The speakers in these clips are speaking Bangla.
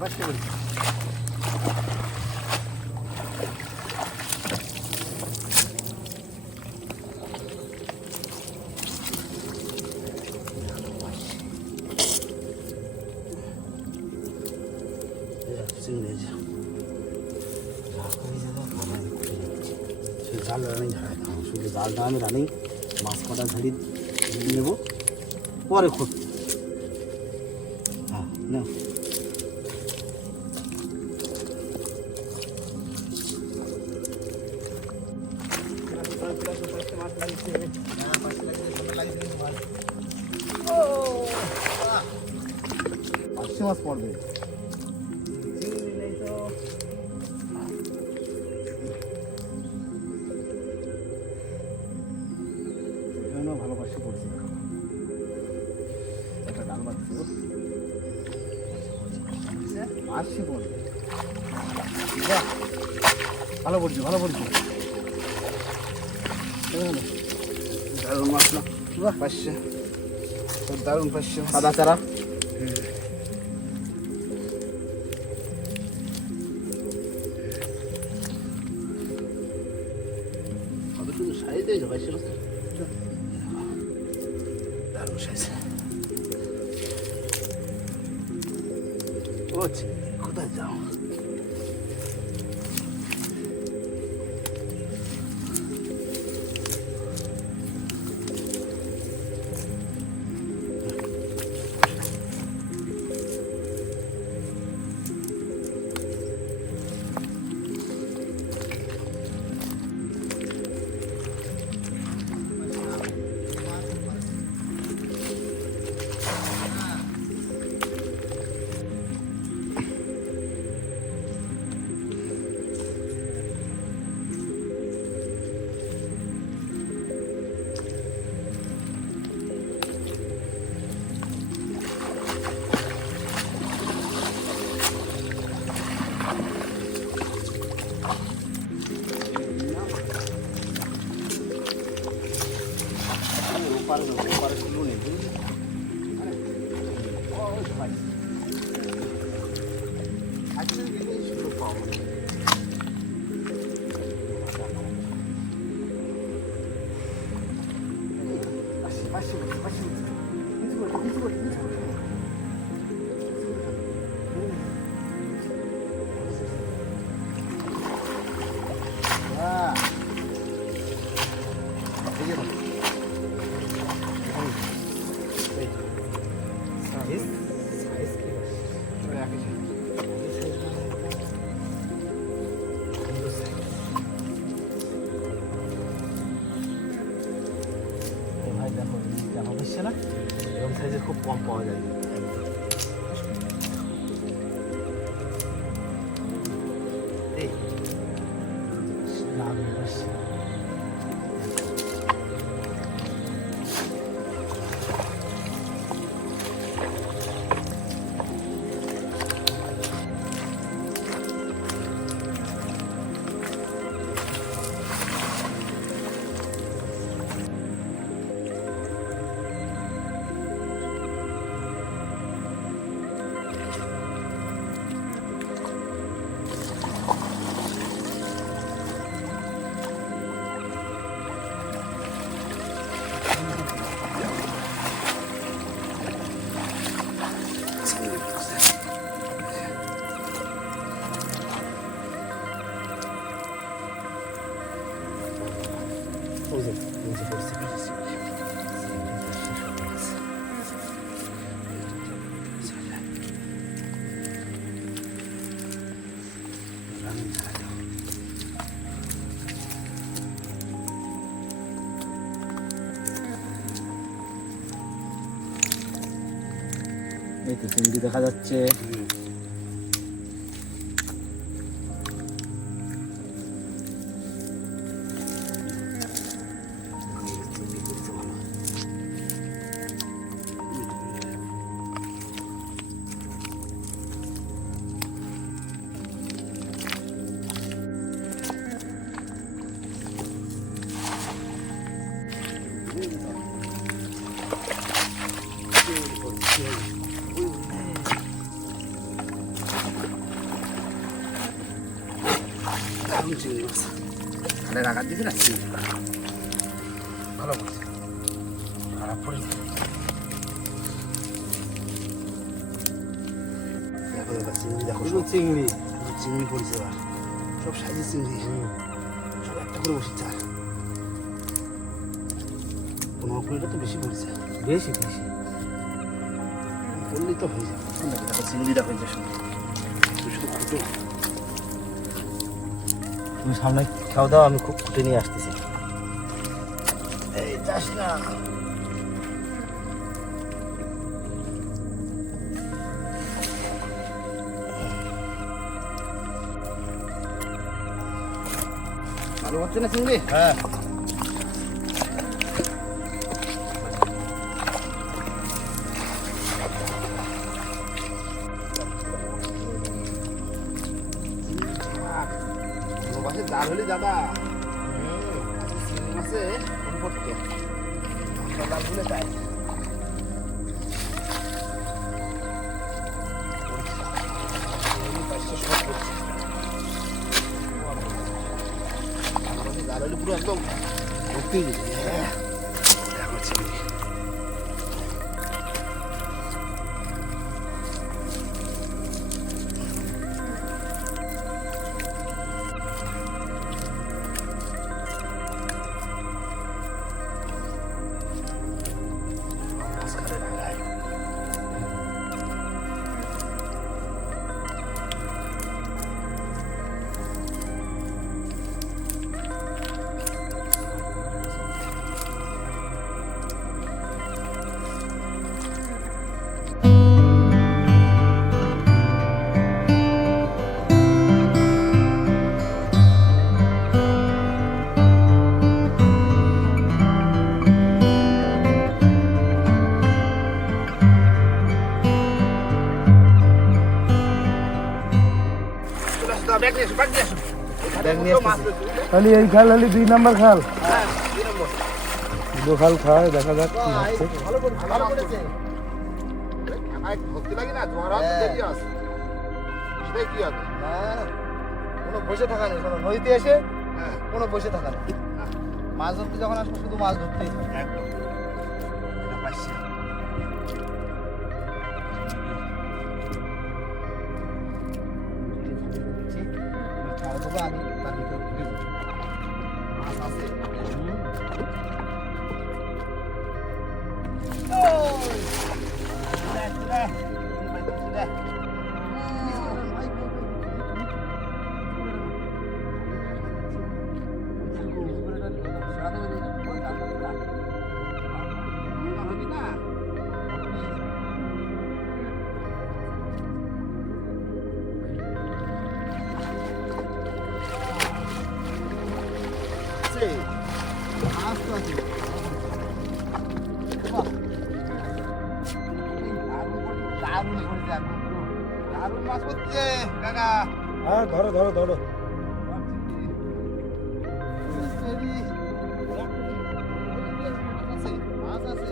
পাশে বলতে জাল রানি ঝাড়াই শুধু জালটা আমি রানি মাছ কটা ঝাড়ি নেব পরে খুব হ্যাঁ না পাঁচশো মাছ পড়বে ভালোবাসে পড়ছে একটা ডাল বাড়ছে আসছে পড়বে ভালো পড়ছে ভালো পড়ছে দারুণ মাছ না বাহ পাঁচশো দারুণ পাঁচশো সাদা চারা কত সুন্দর সাইজ হয়েছে পাঁচশো দারুণ সাইজ ও কোথায় যাও para que lo negue. Aqui ninguém enche o pau. না এরকম সাইজে খুব কম পাওয়া যায় এই তো চিংড়ি দেখা যাচ্ছে দারুণ চিংড়ি মাছ। খালের আঘাত দিয়েছে না চিংড়ি ভালো করছে, খারাপ পড়েছে। দেখো দাদা চিংড়ি, দেখো সব চিংড়ি, চিংড়ি পড়ছে এবার, সব সাইজের চিংড়ি, সব একটা করে বসে চার। 15-20টা তো বেশি পড়ছে, বেশি বেশি পড়লেই তো হয়ে যাবে। দেখো চিংড়িটা হয়েছে শুধু শুধু খুঁটো। তুমি সামনে খাওয়া দাও, আমি খুব খুঁটে নিয়ে আসতেছি। এই যাস না, ভালো হচ্ছে না চিংড়ি? হ্যাঁ জাল হলে দাদা চিংড়ি মাছে পড়তো, জাল ভুলে যায়। জাল হলে পুরো একদম ভর্তি হয়ে গেছে। দেখো চিংড়ি, খালি এই খাল, খালি 2 নম্বর খাল, 2 খাল খায়, দেখা যাক কি হচ্ছে। ভক্তি লাগে না তোমার, দেরি আছে সেটাই কি হবে। কোনো বসে থাকা নেই, শোনো নদীতে এসে কোনো বসে থাকা নেই, মাছ ধরতে যখন আসবো শুধু মাছ ধরতেই হবে। একদম পাচ্ছি আমি তার ভিতরে ঢুকে যাবো। মাছ আছে। দারুণ মাছ হচ্ছে কাকা। হ্যাঁ ধরো ধরো ধরো, মাছ আছে।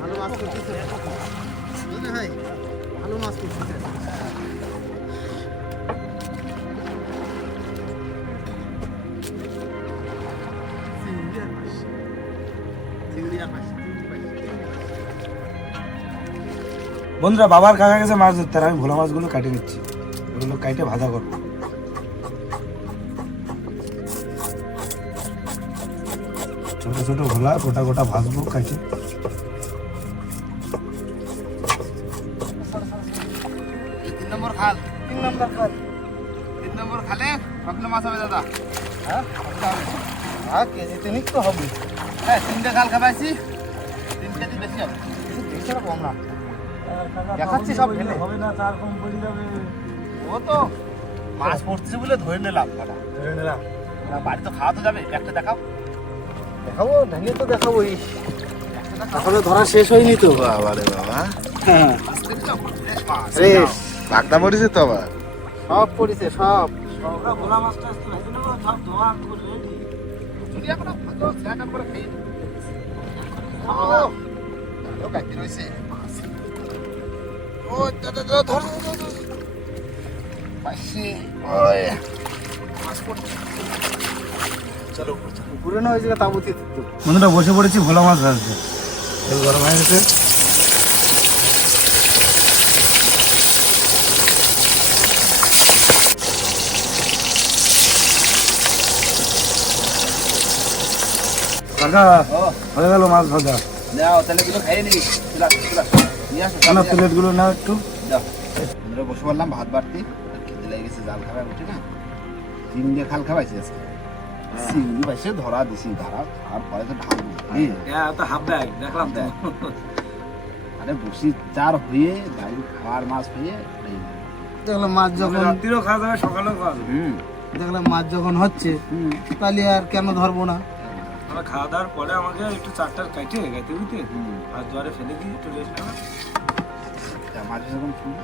ভালো মাছ করতেছে বুঝলে ভাই, ভালো মাছ করতেছে। চিংড়ি আর মাছ, বন্ধুরা বাবার কাকা কাছে মাছ ধরতে আর আমি ভোলা মাছগুলো কাটে নিচ্ছি, ওগুলো কাটে ভাজা করবো। ছোট ছোট ভোলা গোটা গোটা ভাজবো কাটে। এই 3 নম্বর খাল, 3 নম্বর খাল। 3 নম্বর খালে কতগুলো মাছ হবে দাদা? হ্যাঁ হ্যাঁ, কেজি 3 তো হবে। হ্যাঁ 3টে খাল খাবাইছি, 3 কেজি বেশি হবে। বেশি কম না, দেখাচ্ছি সব ঢেলে। হবে না, তার কম পড়ে যাবে। ও তো মাছ পড়ছে বলে ধরে নিলাম কটা। ধরে নিলাম। বাড়ি তো খাওয়া তো যাবে, একটা দেখাও। দেখাবো, ভেঙে তো দেখাবোই। এখনো ধরা শেষ হয়নি তো। বাবা রে বাবা, মাছ দেখছো? ফ্রেশ মাছ। ফ্রেশ পাকনা পড়েছে তো আবার। সব পড়েছে সব। ভোলা মাছটা আজকে ভেজে নেবো, সব ধোয়া করে রেডি। যদি এখনো ভালো স্ন্যাক করে খেয়ে নিই। ও ভালো কাটি রয়েছে মাছ। ও দাদা দাদা ধর পাইছি। ওই মাছ পড়ছে। চলো পুরো না ওই জায়গা তাবুতি তো। বন্ধুরা বসে পড়েছি ভোলা মাছ ভাজতে। তেল গরম হয়ে গেছে। কাকা ও হয়ে গেল মাছ ভাজা। দাও তাহলে গুলো খাইয়ে নিবি। চলা চলা নিয়ে আসো। কেন প্লেট গুলো না একটু? দাও আমরা বসে বললাম ভাত বাড়তি আর খেতে লেগে গেছে, জাল খাবার উঠে না 3 খাল খাবাইছি আজকে। চিংড়ি পাইছে ধরা দিছি, ধরা আর পরে তো ঢালবো। হ্যাঁ তো হাফ ব্যাগ দেখলাম তো। আরে বসি চার হয়ে গাড়ি খাওয়ার মাছ হয়ে দেখলাম মাছ যখন রাত্রিও খাওয়া যাবে, সকালেও খাওয়া যাবে। দেখলাম মাছ যখন হচ্ছে তাহলে আর কেন ধরবো না। আমরা খাওয়া দাওয়ার পরে আমাকে একটু 4টার কাটে গাইতে বুঝতে আর জোয়ারে ফেলে দিয়ে একটু রেস্ট নেবে। মাছ যখন শুনি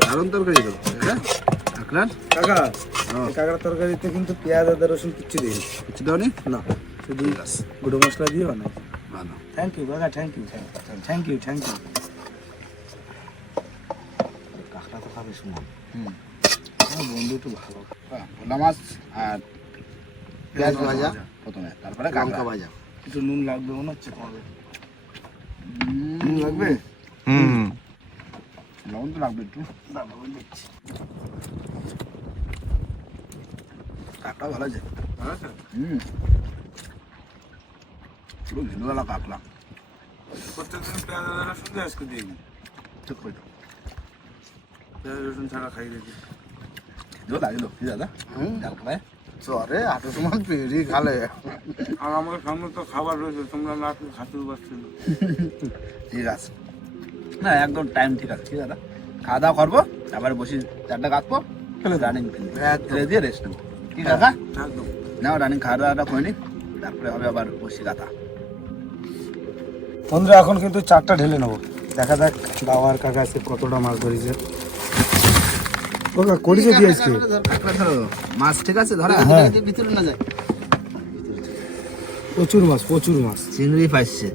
দারুণ তরকারি তো আপনার কাকা এই কাকার তরকারিতে কিন্তু পেঁয়াজ আদা রসুন কিচ্ছু দিই কিছু দাও নি না, শুধু গুঁড়ো মশলা দিয়ে বানাই। ভালো। থ্যাংক ইউ কাকা, thank you thank you thank you. কাঁকড়া তো খাবে শুনুন। আমার বন্ধু একটু ভালো। ভোলা মাছ আর পেঁয়াজ ভাজা, প্রথমে, তারপরে লঙ্কা কাঁকড়া ভাজা। একটু নুন লাগবে মনে হচ্ছে কমবে। নুন লাগবে, হুম, লবণ তো লাগবে একটু। কাঁকড়া ভালো আছে। পুরো ঘিনওয়ালা কাঁকড়া। প্রত্যেকদিন পেঁয়াজ আদা রসুন দিয়ে আজকে দিই ঠিক করে দাও। পেঁয়াজ রসুন ছাড়া খাই দেখি। ভালো লাগলো কি দাদা? ডাল খায় চরে হাঁটু সমান পেড়ি খালে। আর আমাদের সামনে তো খাবার রয়েছে, তোমরা না খাতেও পারছো না। ঠিক আছে, না একদম টাইম ঠিক আছে। কি দাদা খাওয়া দাওয়া করবো, আবার বসি 4টা কাটবো, ফেলে রানিং ফেলে দিয়ে রেস্ট নেবো। কি কাকা? একদম। নাও রানিং খাওয়া দাওয়াটা করে নি, তারপরে হবে আবার বসি গাথা। বন্ধুরা এখন কিন্তু 4টা ঢেলে নেবো, দেখা যাক বাবার কাকা আজকে কতটা মাছ ধরেছে। ও কাকা করেছে কি আজকে? কাঁকড়া ধরো, মাছ ঠিক আছে ধরা? হ্যাঁ। ভিতরে না যায়। প্রচুর মাছ, প্রচুর মাছ। চিংড়ি পাইছে,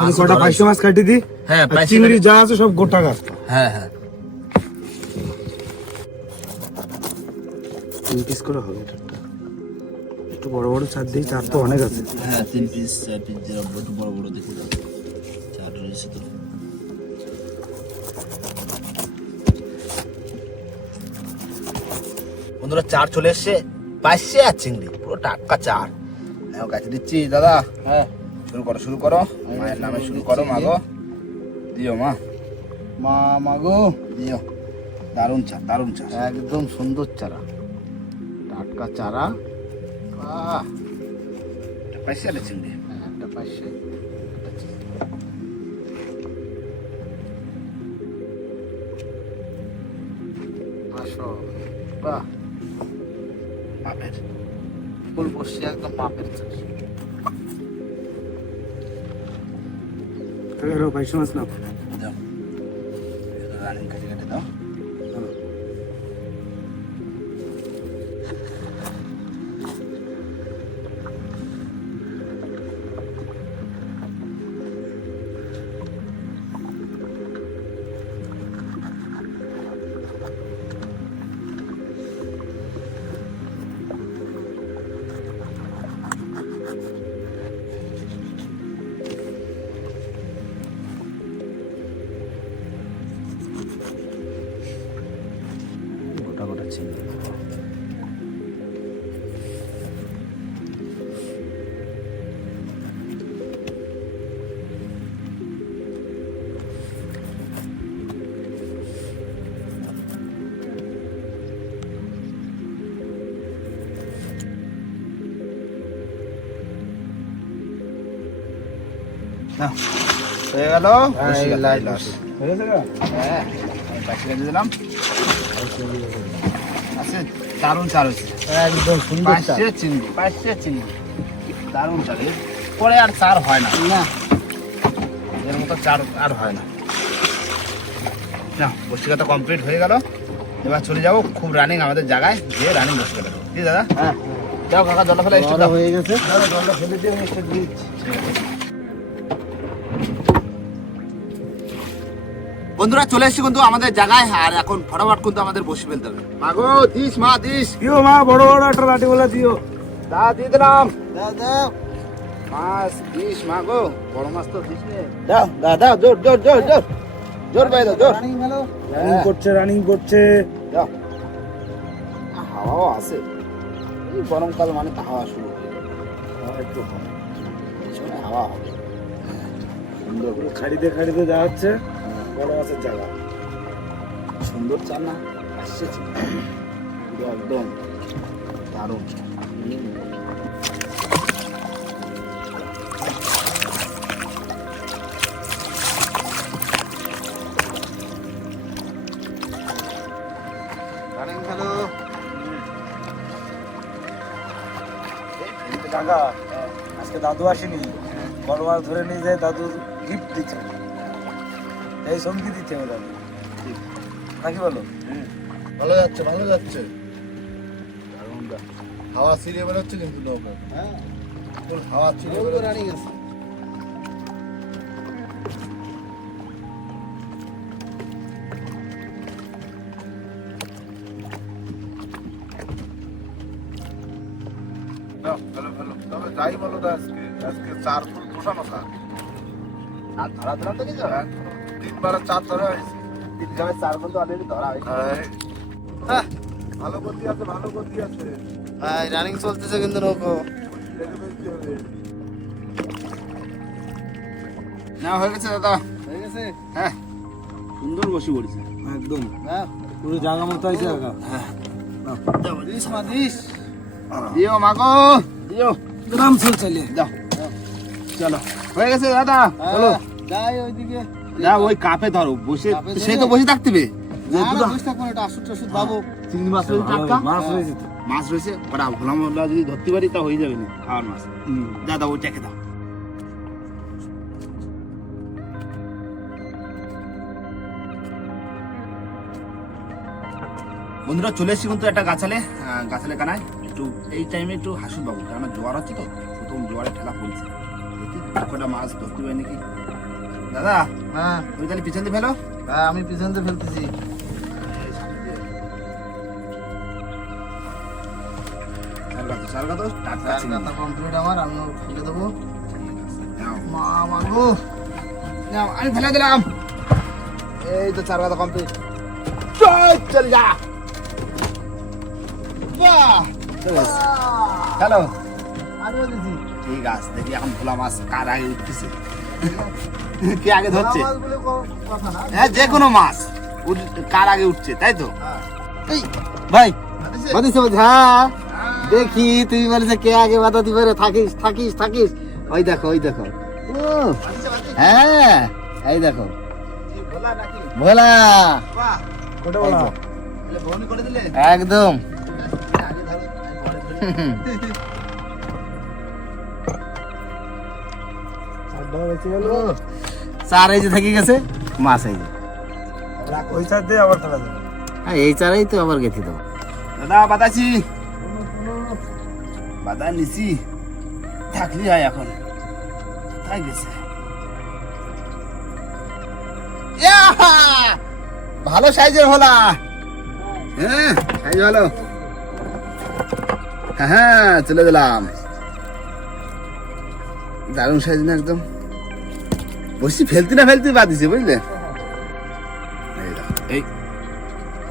আমি কটা পাইশে মাছ কাটি দিই। হ্যাঁ আর চিংড়ি যা আছে সব গোটা গাছ। হ্যাঁ হ্যাঁ 3 পিস করে হবে এটা। একটু বড় বড় চার দিই, চার তো অনেক আছে। হ্যাঁ 3 পিস 4 পিস যেরকম একটু বড় বড় দেখে দাও, 4 রয়েছে তো। বন্ধুরা 4 চলে এসছে, পাইছে আর চিংড়ি পুরো টাটকা 4। নাও কাছে দিচ্ছি দাদা। হ্যাঁ শুরু করো, মায়ের নামে শুরু করো। মাগো দিও, মা মা মাগো, দিও। দারুণ চা, দারুণ চা। একদম সুন্দর চারা, টাটকা চারা। আহ, পাইছে আর চিংড়ি। একটা পাইছে। আসো, বাহ, মাপের ফুল বসছে একদম মাপের চাষ। কাকা পাইশে মাছ না। দাও, রানিং কেটে কেটে দাও। চিংড়ি। না, হয়ে গেল। বসি গেল, এই লস। হয়ে গেছে গা? হ্যাঁ, আমি বাকি রেখে দিলাম। আছে, দারুণ চাল হয়েছে। একদম সুন্দর চাল। পাঁচশে চিংড়ি, দারুণ চাল। এর পরে আর চার হয় না, না এর মতো চার আর হয় না। না, বসিকাটা কমপ্লিট হয়ে গেল। এবার চলে যাবো খুব রানিং আমাদের জায়গায়, গিয়ে রানিং বসিকাটা দেবো। কি দাদা? হ্যাঁ যাও কাকা, জল ফেলে স্টার্ট দাও। হয়ে গেছে। জলটা ফেলে দিয়ে আমি একটা দিচ্ছি। বন্ধুরা চলে এসেছি কিন্তু আমাদের জায়গায়, আর এখন ফটাফট কিন্তু আমাদের বসে ফেলতে হবে। মাগো দিস, মা দিস। দিও মা, বড় বড় একটা লাঠি বলা দিও। দা দিয়ে দিলাম। দাও দাও মাছ দিস, মাগো বড় মাছ তো দিস নে। দাও দাও, জোর জোর জোর জোর জোর পাই দাও, জোর। রানিং করছে, রানিং করছে। দাও। হাওয়াও আছে, এই গরমকাল মানে তো হাওয়া শুরু হয়ে গেল। একটু পিছনে হাওয়া হবে। সুন্দর করে খাড়িতে খাড়িতে যা হচ্ছে বড় মাছের জায়গা। সুন্দর চাল না আসছে, পুরো একদম দারুণ। রানিং হ্যালো কাকা আজকে দাদু আসেনি, বড় মাছ ধরে নিয়ে যায়, দাদু গিফট দিচ্ছে, এই সঙ্গী দিচ্ছে ও দাদু, নাকি বলো? ভালো যাচ্ছে, ভালো যাচ্ছে। হাওয়া ছিঁড়ে বেরোচ্ছে কিন্তু নৌকা। হ্যাঁ, তোর হাওয়া ছিঁড়ে বেরোচ্ছে। রানিং আছে। দাও, ফেলো, ফেলো। তবে যাই বলো তো আজকে, আজকে 4 ফুট বসানো থাক। আর ধরা ধরা তো কিছু হ্যাঁ, 3 বারে 4 ধরা হয়েছে। তিন জায়গায় চার বন্ধু অলরেডি ধরা হয়েছে। হ্যাঁ, ভালো গতি আছে, ভালো গতি আছে। রানিং চলতেছে কিন্তু নৌকো। দেখে দেখতে হবে। না হয়ে গেছে দাদা, হয়ে গেছে হ্যাঁ সুন্দর বসে পড়েছে। একদম, পুরো জায়গা মতো আছে কাকা। দিও মাগো দিও, গ্রাম চলে যাও চলো, হয়ে গেছে দাদা। চলো যাই ওইদিকে। যা ওই কাপে ধরো, বসে সে তো বসে থাকতে হবে। চিংড়ি মাছ রয়েছে টাটকা, মাছ হয়েছে তো। মাছ রয়েছে ওটা ভোলা মোলা যদি ধরতে পারি তা হয়ে যাবে না খাওয়ার মাছ। দাদা ওইটাকে দাও। বন্ধুরা চলে এসেছি কিন্তু একটা গাছালে, গাছালে কানায় একটু এই টাইমে একটু হাসুন বাবু, কারণ জোয়ার হচ্ছে তো, প্রথম জোয়ারে ঠেলা পড়ছে, দেখি কটা মাছ ধরতে পারি নাকি। দাদা হ্যাঁ ওই তাহলে পিছন দিয়ে ফেলো। হ্যাঁ আমি পিছন দিয়ে ফেলতেছি। সারগা তো টাটকা চিংড়ি। কথা কমপ্লিট আমার, আমি ফেলে দেবো। নাও, মা মাগো, নাও, আমি ফেলে দিলাম। এই তো চার কথা কমপ্লিট। চল যা। বাহ, হ্যালো, আমিও দিছি। ঠিক আছে, দেখি এখন ভোলা মাছ কার আগে উঠতেছে, কে আগে ধরছে। মাছ বলে কথা না। হ্যাঁ যে কোনো মাছ কার আগে উঠছে, তাই তো। এই ভাই বাদিছে বাদি, হ্যাঁ দেখি তুমি বলেছে কে আগে বাধা দিবে রে, থাকিস থাকিস থাকিস। ওই দেখো ওই দেখো, ও হ্যাঁ এই দেখো ভোলা নাকি? ভোলা, বাহ, কোটা বলা তাহলে বহনি করে দিলে। একদম। আগে ধরো, আমি পরে ধরি। চার এই যে থেকে গেছে মাছ, এই যে ওই সাইড দিয়ে আবার ফেলা যাবে। হ্যাঁ, এই চারাই তো আবার গেছি তো। দাদা বাতাসি বাদা নিছি, থাকলি হয় এখন, কোথায় গেছে? ইয়াহা! ভালো সাইজের ভোলা, হ্যাঁ সাইজ ভালো। হ্যাঁ হ্যাঁ চলে দিলাম, দারুণ সাইজ না একদম। বসি ফেলতে না ফেলতে বাদ দিছে বুঝলে। এই দেখো, এই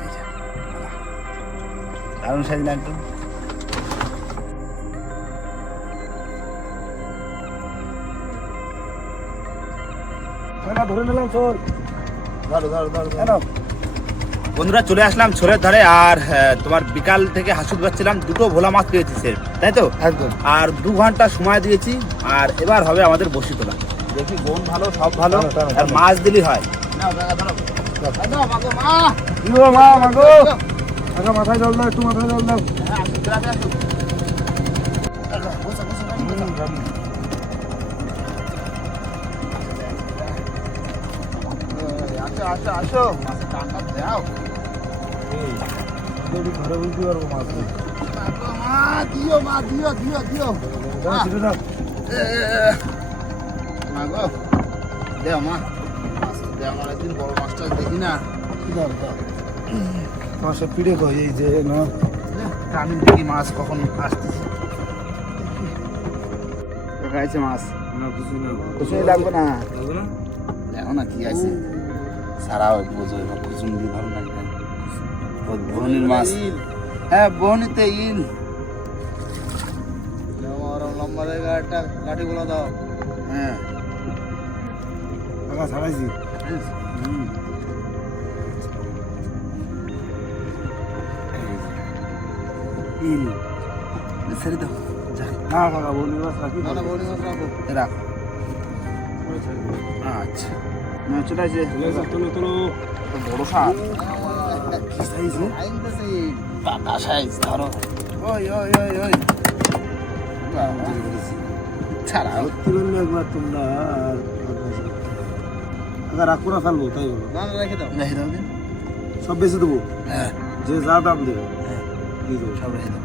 এই যে, ভোলা। দারুণ সাইজ না একদম। ধরে নিলাম চল। ধরো ধরো ধরো কেন বন্ধুরা চলে আসলাম ছোলের ধারে, আর তোমার বিকাল থেকে হাসুদ পাচ্ছিলাম, দুটো ভোলা মাছ পেয়েছি স্যার, তাই তো? একদম। আর 2 ঘন্টা সময় দিয়েছি, আর এবার হবে আমাদের বসি তোলা। দেখি বোন ভালো, সব ভালো, আর মাছ দিলি হয়। ইও মা মাগো আগা মাথায় জল দাও, একটু মাথায় জল দাও। আসো আসো মাছের টানটা দাও। ঘরে বলতে পারবো মাছ নেই। মা দিও মা দিও দিও দিও ছিটে দাও। মা গো দেও মা মাছ দেও, আমার একদিন বড় মাছটা দেখি না। দাও দাও। মাছের পিড়ে কই এই যে না আমি দেখি মাছ কখন আসতেছে। আছে মাছ না কিছু না। কিছুই লাগবে না, লাগবে না? দেখো না কি আছে সারা বোঝো কুসুম দিয়ে ধরো না। বহনির মাছ, হ্যাঁ বহনিতে ইল। লম্বা জায়গা একটা লাঠি গুলো দাও। হ্যাঁ আগা ছাড়াইছি। ইল ছেড়ে দাও। না কাকা বলি মাছ রাখি। না না বহনি মাছ রাখো। রাখ। আচ্ছা না চলে আসে। তোলো তোলো। বড় সাপ। কি সাইজ আইনতেছি পাকা সাইজ ধরো। ওই ওই ওই ওই ছাড়া সত্যি বললে একবার তোমরা আর আগা রাখবো না ফেলবো তাই বলো। না না রেখে দাও। রেখে দাও দিন। সব বেশি দেবো, হ্যাঁ যে যা দাম দেবে হ্যাঁ দিয়ে দেবো। সব রেখে দাও।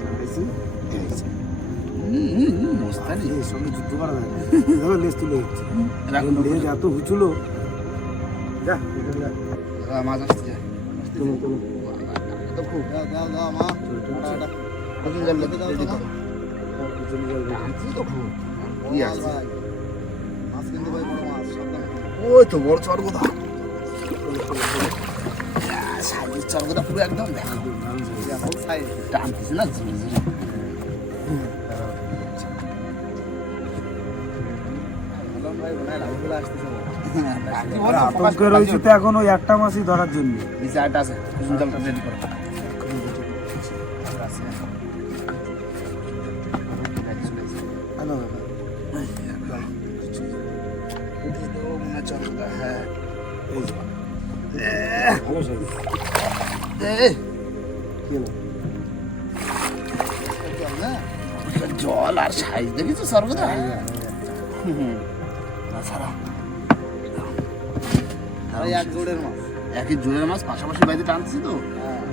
ছাড়াইছি। মস্তানি। এর সঙ্গে যুদ্ধ করা যায় না। দেখো লেজ তুলে যাচ্ছে। রাখুন লেজ এত হুচুলো। যা এটা যা। মাছ আসছে। তোলো তোলো। তো খুব দাও দাও দাও মা। কতদিন জল লেগে দাও রেডি তো করো। পিছনে জল রেখে। আনছি তো খুব কি আছে? মাছ কিন্তু ভাই বড় মাছ সাবধানে। ওই তো বড় চরগোদা। সাইজের চরগোদা পুরো একদম দেখো। এখন সাইজ টানতেছে না ঝুড়ি ঝুড়ি। বললাম ভাই মনে হয় লাভগুলো আসতেছে না। আতঙ্কে রয়েছে তো এখন ওই একটা মাছই ধরার জন্য। নিচে আরেকটা আছে। কুসুম জলটা রেডি করো। হ্যালো হ্যাঁ এই যে ভালো সাইজ। কি হলো? জল আর সাইজ দেখেছো সর্বদা। ছাড়া ভাই এক জোড়ের মাছ। একই জোরের মাছ পাশাপাশি বাইরে টানতেছি তো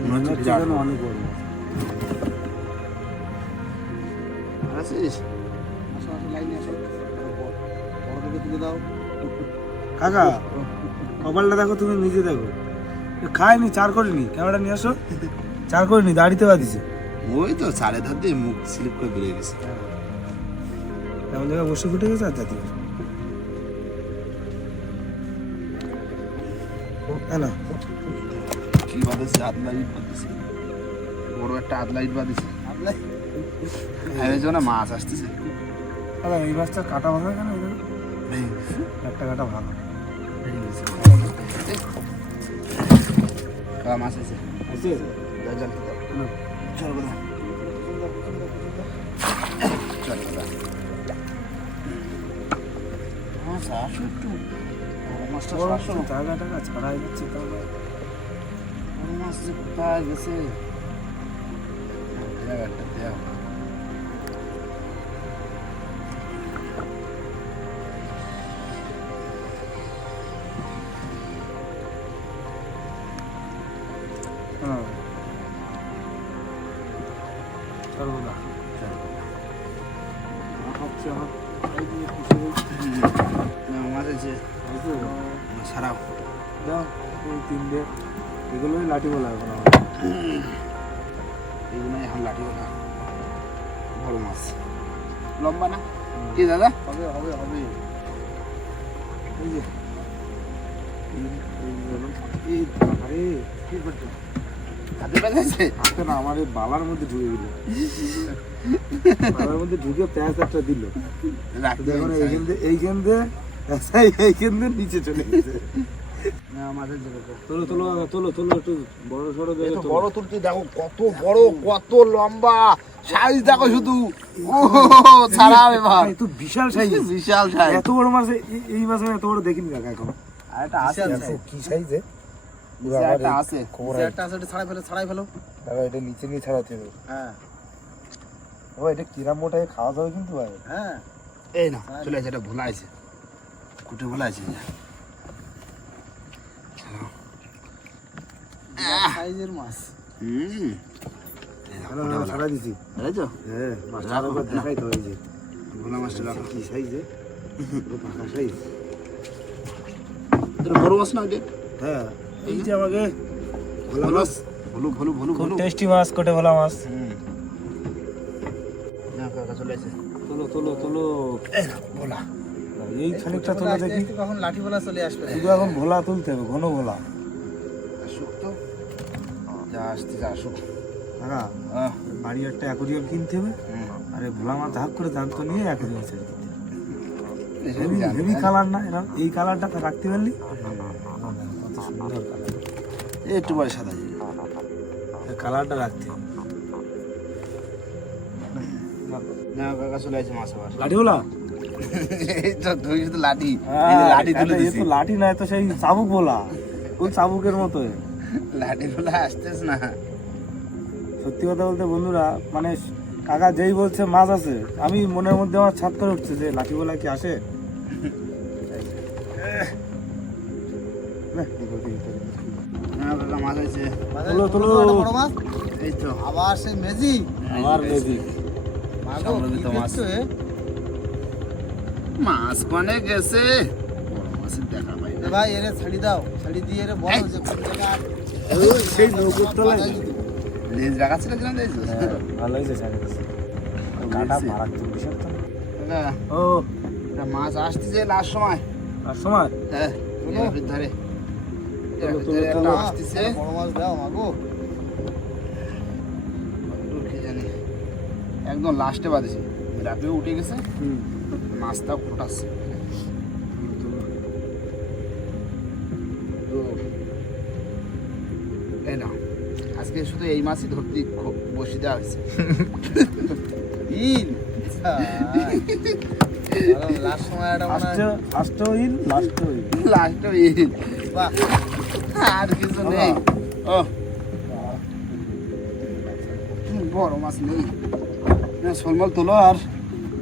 মনে হচ্ছে হচ্ছে বিরাট। যেন অনেক বড় মাছ। আছিস? আসো আসো লাইনে আসো। বড় দিকে তুলে দাও। কাকা কপালটা দেখো, তুমি নিজে দেখো। খায়নি, চার করিনি। ক্যামেরা নিয়ে আসো। চার করিনি, দাড়িতে বাঁধিছে। ওই তো চারে ধার দিয়ে মুখ স্লিপ করে বেরিয়ে গেছে। এমন জায়গায় বসে ফুটে গেছে আর জাতীয়। হ্যাঁ না কি বাঁধেছে? আদলা ইট বাঁধেছে, বড় একটা আদলা ইট বাঁধেছে। আপলাই এই জন্য মাছ আসতেছে। দাদা এই মাছটা কাটা ভাঙা কেন? একটা কাটা ভাঙা। মাছ আছে। আছে? জল জল দাও। চল বোধ চল মাছ আসো একটু। মাছটা আসো। জায়গা টাকা ছাড়াই যাচ্ছে তাহলে। মাছ যে কোথায় গেছে? জায়গাটা দেও। হ্যাঁ সর্বদা হচ্ছে আমার এই দিয়ে খুশি মাছ আছে ছাড়াও। দাও ওই তিনটে, এগুলোই লাঠি বলা এখন আমার। এগুলো এখন লাঠি ওঠা বড় মাছ লম্বা না কি দাদা? হবে হবে হবে। এই যে আরে কি করছো? হাতে বাজাইছে হাতে না আমার এই বালার মধ্যে ঢুকে গেল, বালার মধ্যে ঢুকে প্যাঁচ একটা দিল। দেখো না, এইখান দিয়ে নিচে চলে গেছে। তোলো তোলো তোলো তোলো, একটু বড় সড়ো দেখে তোলো। বড় তুলতে দেখো কত বড়, কত লম্বা সাইজ দেখো শুধু। ও ছাড়া এবার এই তো বিশাল সাইজ, বিশাল সাইজ। এত বড় মাছ এই মাছ আমি এত বড় দেখিনি কাকা এখন। আরেকটা আছে, দেখো কি সাইজে, একটা আছে, খবর একটা আছে, এটা ছাড়াই ফেলো। দাদা এটা নিচে নিয়ে ছাড়াতে হবে। হ্যাঁ ও এটা কিরাম মোটা খাওয়া যাবে কিন্তু ভাই। হ্যাঁ এই না চলে আসে, এটা ভোলা আছে, কুটে ভোলা আছে। সাইজের মাছ। ছাড়া দিছি। বুঝেছো হ্যাঁ মাছটা আরেকবার দেখাই তো, এই যে ভোলা মাছটা রাখো। কি সাইজে, পুরো পাকা সাইজ। এটা বড় মাছ না এটা? হ্যাঁ এই যে আমাকে ভোলা মাছ, ভলু ভলু ভলু খুব ভলু। টেস্টি মাছ, কোটে ভোলা মাছ। না কাকা চলে আসে। তোলো তোলো তোলো, এই না ভোলা। এই খানিকটা তোলা দেখি। কখন লাঠি বলা চলে আসবে। শুধু এখন ভোলা তুলতে হবে, ঘন ভোলা। আসুক তো, যা আসতেছে আসুক। কাকা হ্যাঁ বাড়ি একটা অ্যাকোরিয়াম কিনতে হবে, আরে ভোলা মাছ ধাপ করে দাঁত নিয়ে অ্যাকোরিয়াম ছেড়ে দিতে হবে। হেভি হেভি কালার না এরকম, এই কালারটা রাখতে পারলি কত সুন্দর কালার। একটু পরে সাদা যাবে। এই কালারটা রাখতে হবে। না কাকা চলে আসে মাছ আবার। লাঠি ভোলা, এই তো তুই শুধু লাঠি, এই যে লাঠি তুলে এ দিছি। তো লাঠি না, এ তো সেই চাবুক ভোলা, ওই চাবুকের মতো। লাঠি গুলো আসতেছ না। সত্যি কথা বলতে বন্ধুরা, মানে কাকা যেই বলছে মাছ আছে, আমি মনের মধ্যে আমার ছাদ করে উঠছে যে লাঠি ভোলা কি আসে। না কাকা মাছ আছে। তোলো তোলো, বড় মাছ, এই তো আবার সেই মেজি। আমার মেজি। মাগো, কি সমৃদ্ধ মাছ। দেখছো এ? মাছ কোনে গেছে, বড় মাছের দেখা পাই এ না। ভাই এরে ছাড়ি দাও, ছাড়ি দিয়ে এরে বলো যে কোন জায়গা ওই সেই নৌকোর তলায়। লেজ রাখা ছিল কিনা দেখছো? ভালো হয়েছে ছাড়ি দিচ্ছে। কাটা মারাত্মক বিষাক্ত। কাকা ও এটা মাছ আসতেছে লাস্ট সময়। আর সময় হ্যাঁ এর ধারে তোলো, তোলো, একটা তোলো। আসতেছে। বড় মাছ দাও মাগো। কি জানি একদম লাস্টে বাঁধেছে, রাতেও উঠে গেছে, মাছটাও ফোটাচ্ছে। তো এই না আজকে শুধু এই মাছই ধরতে বসে দেওয়া হয়েছে। ইন লাস্ট সময় একটা মনে হয় লাস্ট উইল, লাস্ট উইল। লাস্টে বাহ, আর কিছু নেই। ও বড় মাছ নেই, শোলমাল তোলো। আর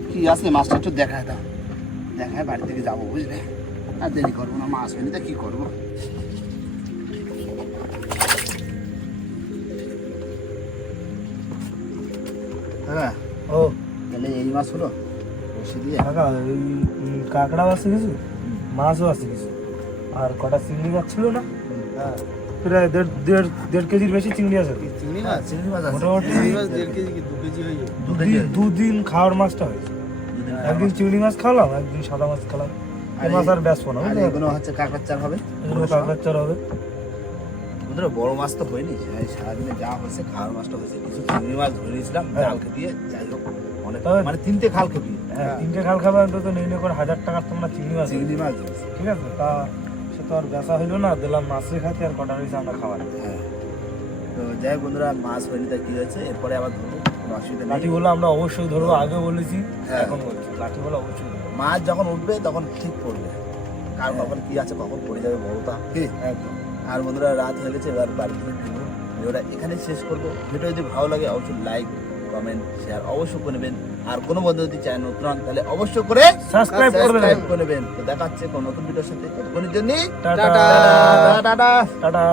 কি আছে মাছটা একটু দেখায় দাও, দেখায় বাড়ি থেকে যাবো বুঝলে। আর দেরি করবো না, মাছ হয়নি তা কি করবো। হ্যাঁ ও তাহলে এই মাছ হলো বসে দিয়ে। কাকা এই কাঁকড়াও আছে কিছু, মাছও আছে কিছু, আর কটা চিংড়ি মাছ ছিল না, হ্যাঁ, প্রায় দেড় কেজির বেশি চিংড়ি আছে। চিংড়ি মাছ। চিংড়ি মাছ আছে মোটামুটি চিংড়ি মাছ 1.5 কেজি কি 2 কেজি হয়ে যাবে। 2 কেজি। দুদিন খাওয়ার মাছটা হয়েছে। একদিন চিংড়ি মাছ খাওয়ালাম, একদিন সাদা মাছ খেলাম। এই মাছ আর বেচবো না, আর বুঝলে? এগুলো হচ্ছে কাঁকড়ার চার হবে। এগুলো কাঁকড়ার চার হবে। ওদের বড় মাছ তো হয়নি, এই সারাদিনে যা হয়েছে খাওয়ার মাছটা হয়েছে। কিছু চিংড়ি মাছ ধরে নিয়েছিলাম জাল খেপিয়ে, যাই হোক অনেক তবে- মানে 3টে খাল খেপিয়ে হ্যাঁ, 3টে খাল খাবে অন্তত নেই করে 1000 টাকার তোমরা চিংড়ি মাছ চিংড়ি মাছ ধরেছে। ঠিক আছে। তা সে তো আর বেচা হইলো না, দিলাম মাছের খাতে, আর কটা রয়েছে আমরা খাবার। হ্যাঁ তো যাই হোক বন্ধুরা, মাছ হয়নি তা কি হয়েছে, এরপরে আবার ধরবো, কোনো অসুবিধা নেই। লাঠি বলে আমরা অবশ্যই ধরবো, আগে বলেছি হ্যাঁ। এখন বলছি লাঠি বলে অবশ্যই ধরবো। মাছ যখন উঠবে তখন ঠিক পড়বে, কার কখন কি আছে কখন পড়ে যাবে বড়টা। একদম। আর বন্ধুরা রাত হয়ে গেছে, এবার বাড়ি থেকে ফিরবো। ভিডিওটা এখানে শেষ করবো। ভিডিও যদি ভালো লাগে অবশ্যই লাইক কমেন্ট শেয়ার অবশ্যই করে নেবেন। আর কোনো বন্ধু যদি চ্যানেল নতুন হন তাহলে অবশ্যই করে সাবস্ক্রাইব করবেন। সাবস্ক্রাইব করে নেবেন। তো দেখা হচ্ছে কোনো নতুন ভিডিওর সাথে, ততক্ষণের জন্য টাটা টাটা। টাটা।